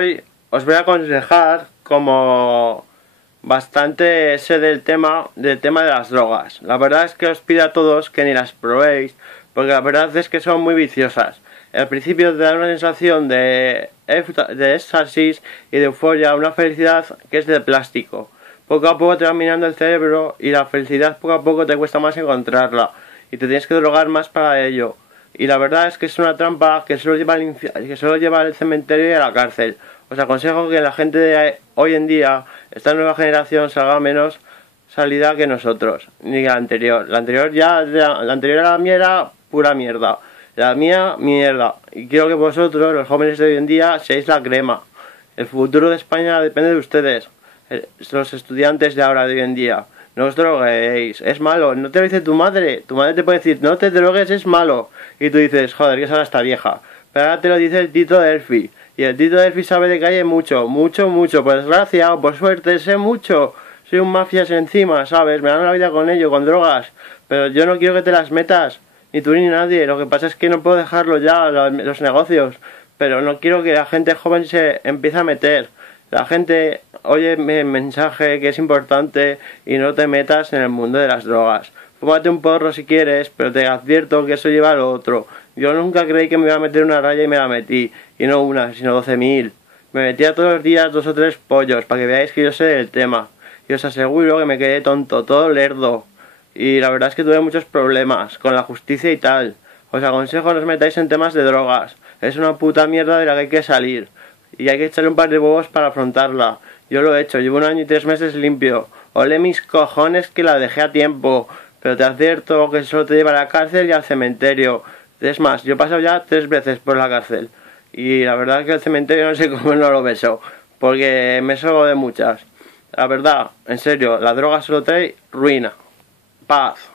Hoy os voy a aconsejar, como bastante sé del tema de las drogas. La verdad es que os pido a todos que ni las probéis, porque la verdad es que son muy viciosas. Al principio te da una sensación de éxtasis y de euforia, una felicidad que es de plástico. Poco a poco te va minando el cerebro y la felicidad poco a poco te cuesta más encontrarla y te tienes que drogar más para ello. Y la verdad es que es una trampa que solo lleva al cementerio y a la cárcel. Os aconsejo que la gente de hoy en día, esta nueva generación, salga menos salida que nosotros, ni la anterior. La anterior a la mía era pura mierda. La mía, mierda. Y quiero que vosotros, los jóvenes de hoy en día, seáis la crema. El futuro de España depende de ustedes, los estudiantes de ahora, de hoy en día. No os droguéis, es malo. No te lo dice tu madre. Tu madre te puede decir, no te drogues, es malo. Y tú dices, joder, que esa ahora está vieja. Pero ahora te lo dice el Tito Delphi. Y el Tito Delphi sabe de calle mucho, mucho, mucho. Por desgracia o por suerte, sé mucho. Soy un mafias encima, ¿sabes? Me dan la vida con ello, con drogas. Pero yo no quiero que te las metas. Ni tú ni nadie. Lo que pasa es que no puedo dejarlo ya, los negocios. Pero no quiero que la gente joven se empiece a meter. La gente oye mi mensaje, que es importante, y no te metas en el mundo de las drogas. Fúmate un porro si quieres, pero te advierto que eso lleva a lo otro. Yo nunca creí que me iba a meter una raya y me la metí. Y no una, sino 12.000. Me metía todos los días 2 o 3 pollos, para que veáis que yo sé del tema. Y os aseguro que me quedé tonto, todo lerdo. Y la verdad es que tuve muchos problemas con la justicia y tal. Os aconsejo no os metáis en temas de drogas. Es una puta mierda de la que hay que salir. Y hay que echarle un par de huevos para afrontarla. Yo lo he hecho, llevo 1 año y 3 meses limpio. Ole mis cojones que la dejé a tiempo. Pero te advierto que solo te lleva a la cárcel y al cementerio. Es más, yo he pasado ya 3 veces por la cárcel. Y la verdad es que el cementerio no sé cómo no lo beso. Porque me salgo de muchas. La verdad, en serio, la droga solo trae ruina. Paz.